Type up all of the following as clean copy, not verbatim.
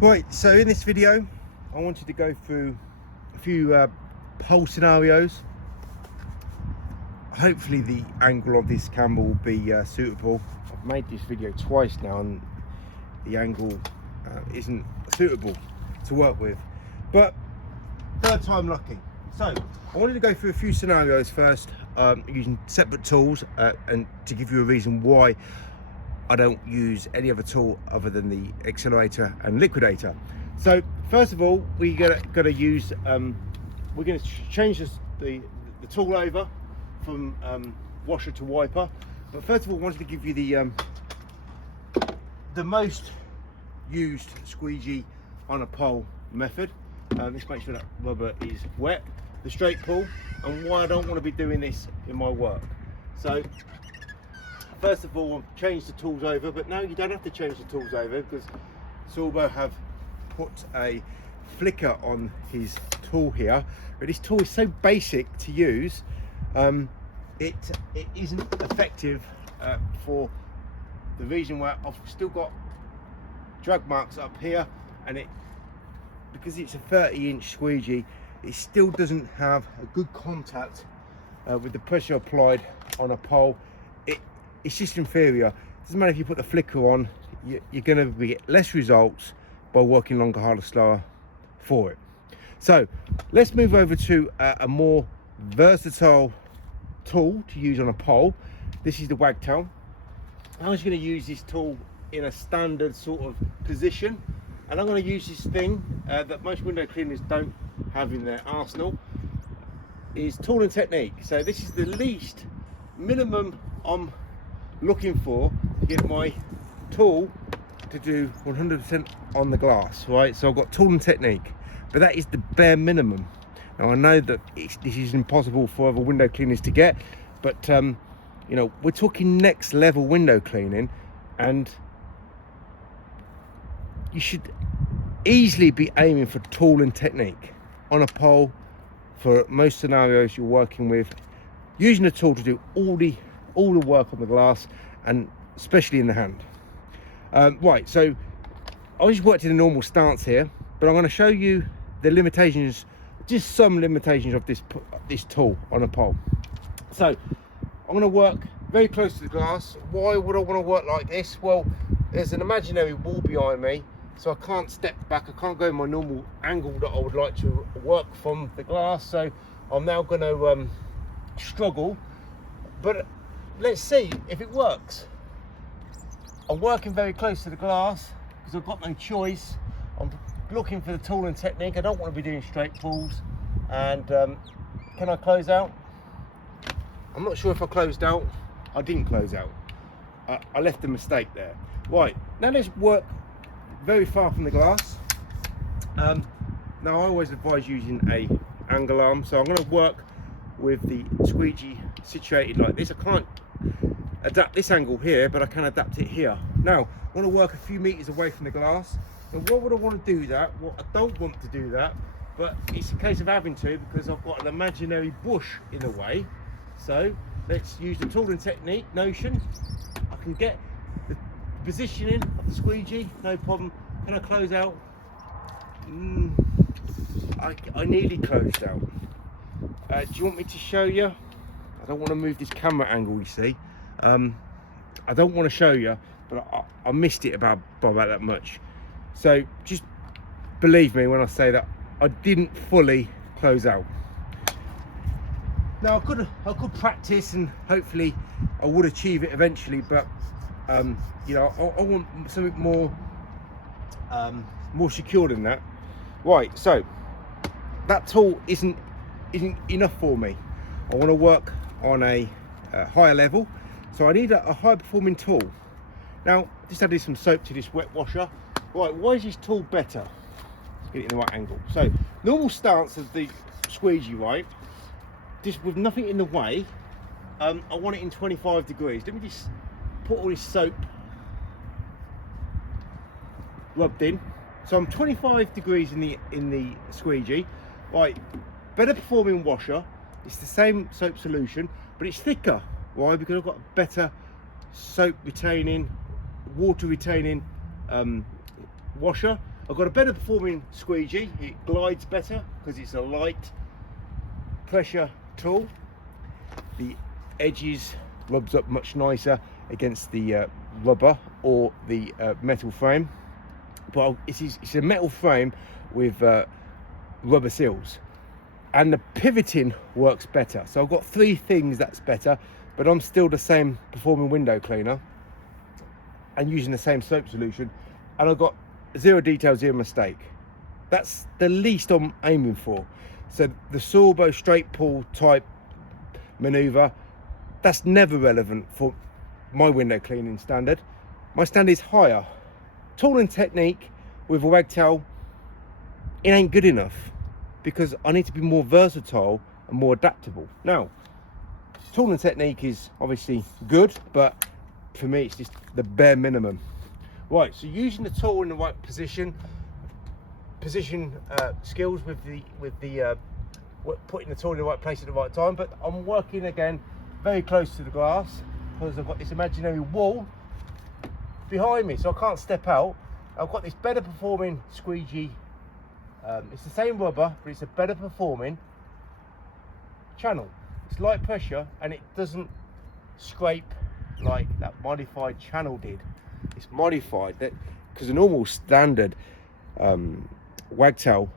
Right, so in this video I wanted to go through a few pole scenarios. Hopefully the angle of this camera will be suitable. I've made this video twice now and the angle isn't suitable to work with, but third time lucky. So I wanted to go through a few scenarios first, using separate tools, and to give you a reason why I don't use any other tool other than the accelerator and liquidator. So first of all, we're gonna use we're gonna change the tool over from washer to wiper. But first of all, I wanted to give you the most used squeegee on a pole method. This makes sure that rubber is wet, the straight pull, and why I don't want to be doing this in my work. So first of all, I've changed the tools over, but no, you don't have to change the tools over because Sorbo have put a flicker on his tool here. But this tool is so basic to use, it isn't effective for the reason where I've still got drag marks up here, and because it's a 30-inch squeegee, it still doesn't have a good contact with the pressure applied on a pole. It's just inferior. Doesn't matter if you put the flicker on, you're going to get less results by working longer, harder, slower for it. So let's move over to a more versatile tool to use on a pole. This is the wagtail. I was going to use this tool in a standard sort of position, and I'm going to use this thing that most window cleaners don't have in their arsenal, is tool and technique. So this is the least minimum I'm looking for to get my tool to do 100% on the glass, right? So I've got tool and technique, but that is the bare minimum. Now I know that this is impossible for other window cleaners to get, but you know, we're talking next level window cleaning, and you should easily be aiming for tool and technique on a pole for most scenarios you're working with, using a tool to do all the work on the glass, and especially in the hand. Right, so I just worked in a normal stance here, but I'm going to show you the limitations, just some limitations of this tool on a pole. So I'm going to work very close to the glass. Why would I want to work like this? Well, there's an imaginary wall behind me, so I can't step back. I can't go in my normal angle that I would like to work from the glass. So I'm now going to struggle, but let's see if it works. I'm working very close to the glass because I've got no choice. I'm looking for the tool and technique. I don't want to be doing straight pulls. And can I close out? I'm not sure if I closed out. I didn't close out. I left a mistake there. Right, now let's work very far from the glass. Now I always advise using a angle arm, so I'm going to work with the squeegee situated like this. I can't adapt this angle here, but I can adapt it here. Now I want to work a few meters away from the glass. And what would I want to do that? Well, I don't want to do that, but it's a case of having to, because I've got an imaginary bush in the way. So let's use the tool and technique notion. I can get the positioning of the squeegee, no problem. Can I close out? I nearly closed out. Do you want me to show you? I don't want to move this camera angle, you see. I don't want to show you, but I missed it by about that much. So just believe me when I say that I didn't fully close out. Now I could practice, and hopefully I would achieve it eventually, but you know, I want something more secure than that. Right, so that tool isn't enough for me. I want to work on a higher level, so I need a high performing tool. Now just added some soap to this wet washer. Right, why is this tool better? Let's get it in the right angle. So normal stance of the squeegee, right, just with nothing in the way. I want it in 25 degrees. Let me just put all this soap rubbed in. So I'm 25 degrees in the squeegee. Right, better performing washer. It's the same soap solution, but it's thicker. Why? Because I've got a better soap retaining, water retaining washer. I've got a better performing squeegee. It glides better because it's a light pressure tool. The edges rubs up much nicer against the rubber or the metal frame, but it's a metal frame with rubber seals, and the pivoting works better. So I've got three things that's better, but I'm still the same performing window cleaner and using the same soap solution, and I've got zero detail, zero mistake. That's the least I'm aiming for. So the Sorbo straight pull type maneuver, that's never relevant for my window cleaning standard. My standard is higher. Tool and technique with a wagtail, it ain't good enough, because I need to be more versatile and more adaptable. Now, tool and technique is obviously good, but for me it's just the bare minimum. Right, so using the tool in the right position skills with the putting the tool in the right place at the right time. But I'm working again very close to the glass because I've got this imaginary wall behind me, so I can't step out. I've got this better performing squeegee. It's the same rubber, but it's a better performing channel. It's light pressure and it doesn't scrape like that modified channel did. It's modified that because the normal standard wagtail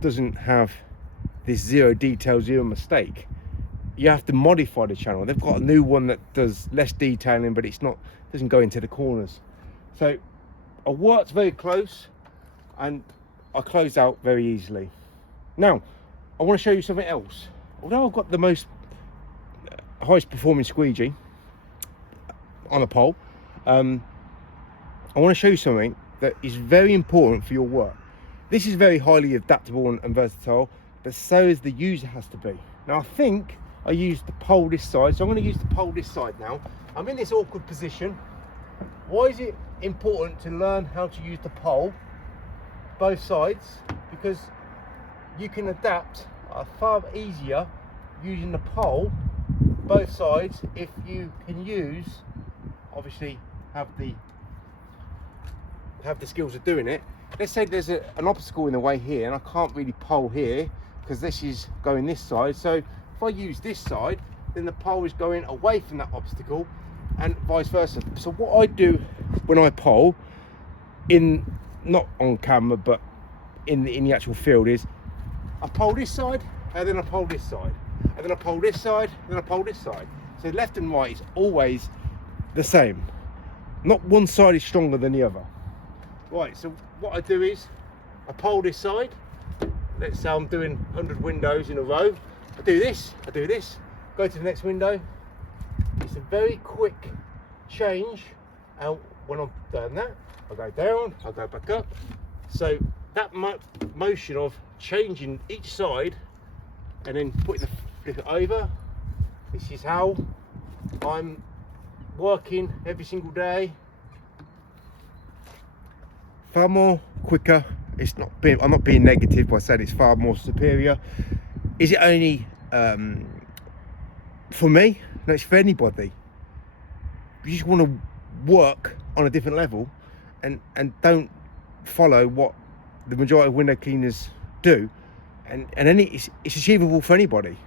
doesn't have this zero detail, zero mistake. You have to modify the channel. They've got a new one that does less detailing, but doesn't go into the corners. So I worked very close and I closed out very easily. Now I want to show you something else. Although I've got the most highest performing squeegee on a pole, I want to show you something that is very important for your work. This is very highly adaptable and versatile, but so is the user has to be. Now I think I used the pole this side, so I'm going to use the pole this side now. I'm in this awkward position. Why is it important to learn how to use the pole both sides? Because you can adapt far easier using the pole both sides if you can use, obviously have the skills of doing it. Let's say there's an obstacle in the way here and I can't really pole here because this is going this side. So if I use this side, then the pole is going away from that obstacle and vice versa. So what I do when I pole, not on camera but in the actual field, is I pole this side and then I pole this side and then I pole this side and then I pole this side. So left and right is always the same. Not one side is stronger than the other. Right, so what I do is I pole this side. Let's say I'm doing 100 windows in a row. I do this, go to the next window. It's a very quick change, and when I'm done that, I go down, I go back up. So that motion of changing each side and then flip it over, this is how I'm working every single day. Far more quicker. I'm not being negative by saying it's far more superior. Is it only for me? No, it's for anybody. You just want to work on a different level and don't follow what the majority of window cleaners do, and then it's achievable for anybody.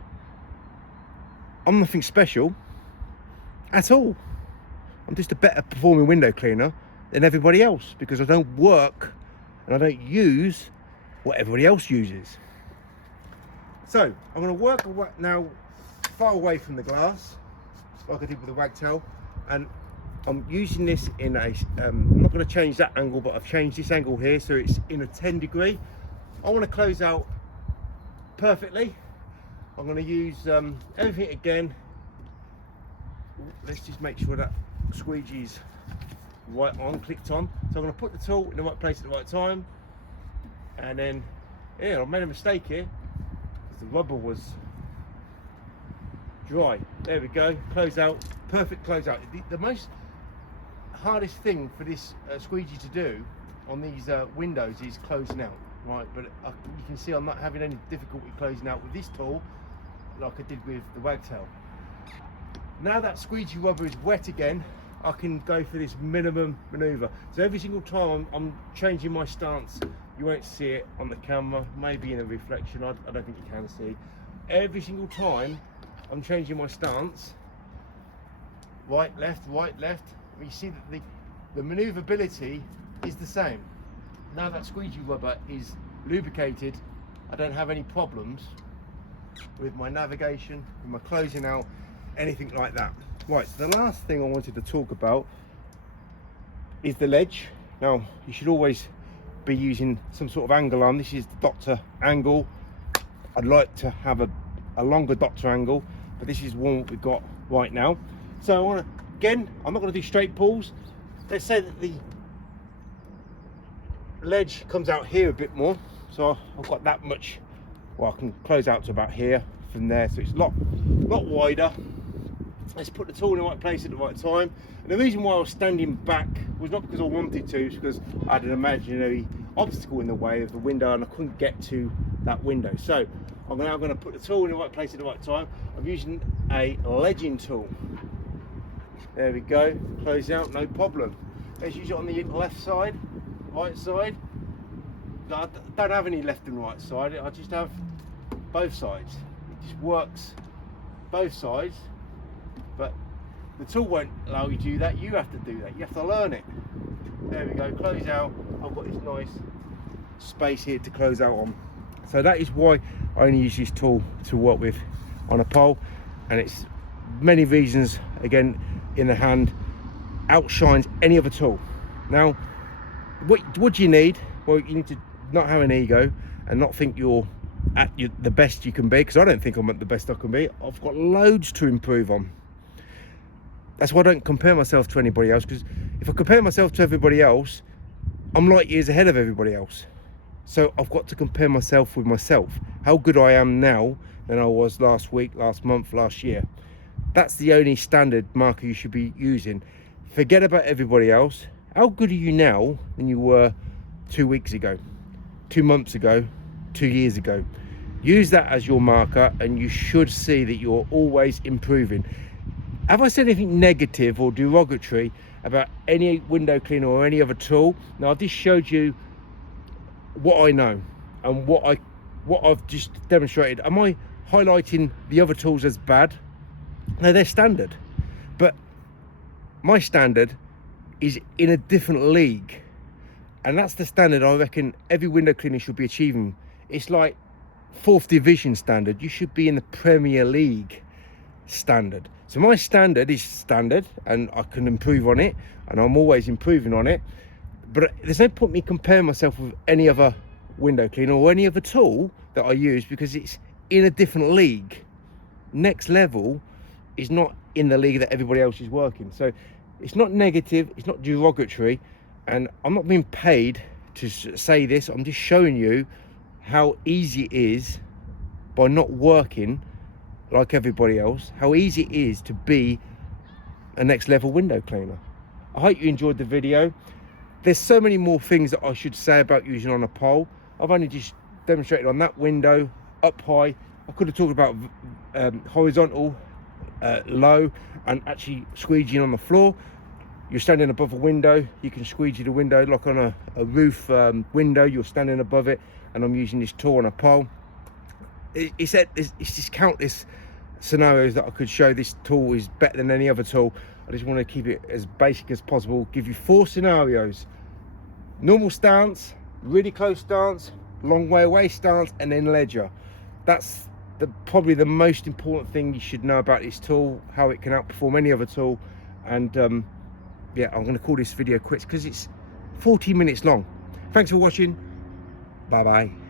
I'm nothing special at all. I'm just a better performing window cleaner than everybody else because I don't work and I don't use what everybody else uses. So I'm going to work now far away from the glass like I did with the wagtail, and I'm using this in a I'm not going to change that angle, but I've changed this angle here so it's in a 10 degree. I want to close out perfectly. I'm going to use everything again. Let's just make sure that squeegee's right on, clicked on. So I'm going to put the tool in the right place at the right time, and then I made a mistake here because the rubber was dry. There we go, close out, perfect close out. The most hardest thing for this squeegee to do on these windows is closing out, right? But you can see I'm not having any difficulty closing out with this tool like I did with the wagtail. Now that squeegee rubber is wet again, I can go for this minimum maneuver. So every single time I'm changing my stance, You won't see it on the camera, maybe in a reflection, I don't think you can see. Every single time I'm changing my stance, right, left, you see that the manoeuvrability is the same. Now that squeegee rubber is lubricated, I don't have any problems with my navigation, with my closing out, anything like that. Right, the last thing I wanted to talk about is the ledge. Now, you should always be using some sort of angle arm. This is the doctor angle. I'd like to have a longer doctor angle, but this is one we've got right now. So I want to, again, I'm not going to do straight pulls. Let's say that the ledge comes out here a bit more, so I've got that much. Well, I can close out to about here from there, so it's a lot wider. Let's put the tool in the right place at the right time. And the reason why I was standing back was not because I wanted to, it's because I had an imaginary obstacle in the way of the window and I couldn't get to that window. So I'm now going to put the tool in the right place at the right time. I'm using a ledging tool. There we go, close out, no problem. Let's use it on the left side, right side. I don't have any left and right side, I just have both sides. It just works both sides, but the tool won't allow you to do that. You have to do that, you have to learn it. There we go, close out. I've got this nice space here to close out on. So that is why I only use this tool to work with on a pole, and it's many reasons, again, in the hand outshines any other tool. Now, what do you need? Well, you need to not have an ego and not think you're at the best you can be, because I don't think I'm at the best I can be. I've got loads to improve on. That's why I don't compare myself to anybody else, because if I compare myself to everybody else, I'm light years ahead of everybody else. So I've got to compare myself with myself, how good I am now than I was last week, last month, last year. That's the only standard marker you should be using. Forget about everybody else. How good are you now than you were 2 weeks ago, 2 months ago, 2 years ago? Use that as your marker and you should see that you're always improving. Have I said anything negative or derogatory about any window cleaner or any other tool? Now, I've just showed you what I know and what I've just demonstrated. Am I highlighting the other tools as bad? No, they're standard, but my standard is in a different league, and that's the standard I reckon every window cleaner should be achieving. It's like 4th division standard. You should be in the Premier League standard. So my standard is standard and I can improve on it, and I'm always improving on it, but there's no point me comparing myself with any other window cleaner or any other tool that I use, because it's in a different league. Next level is not in the league that everybody else is working. So it's not negative, it's not derogatory, and I'm not being paid to say this. I'm just showing you how easy it is, by not working like everybody else, how easy it is to be a next level window cleaner. I hope you enjoyed the video. There's so many more things that I should say about using on a pole. I've only just demonstrated on that window, up high. I could have talked about horizontal, low, and actually squeegeeing on the floor. You're standing above a window, you can squeegee the window like on a roof window. You're standing above it, and I'm using this tool on a pole. It's just countless scenarios that I could show. This tool is better than any other tool. I just want to keep it as basic as possible. Give you 4 scenarios: normal stance, really close stance, long way away stance, and then ledger. That's probably the most important thing you should know about this tool, how it can outperform any other tool. And yeah, I'm going to call this video quits because it's 40 minutes long. Thanks for watching. Bye bye.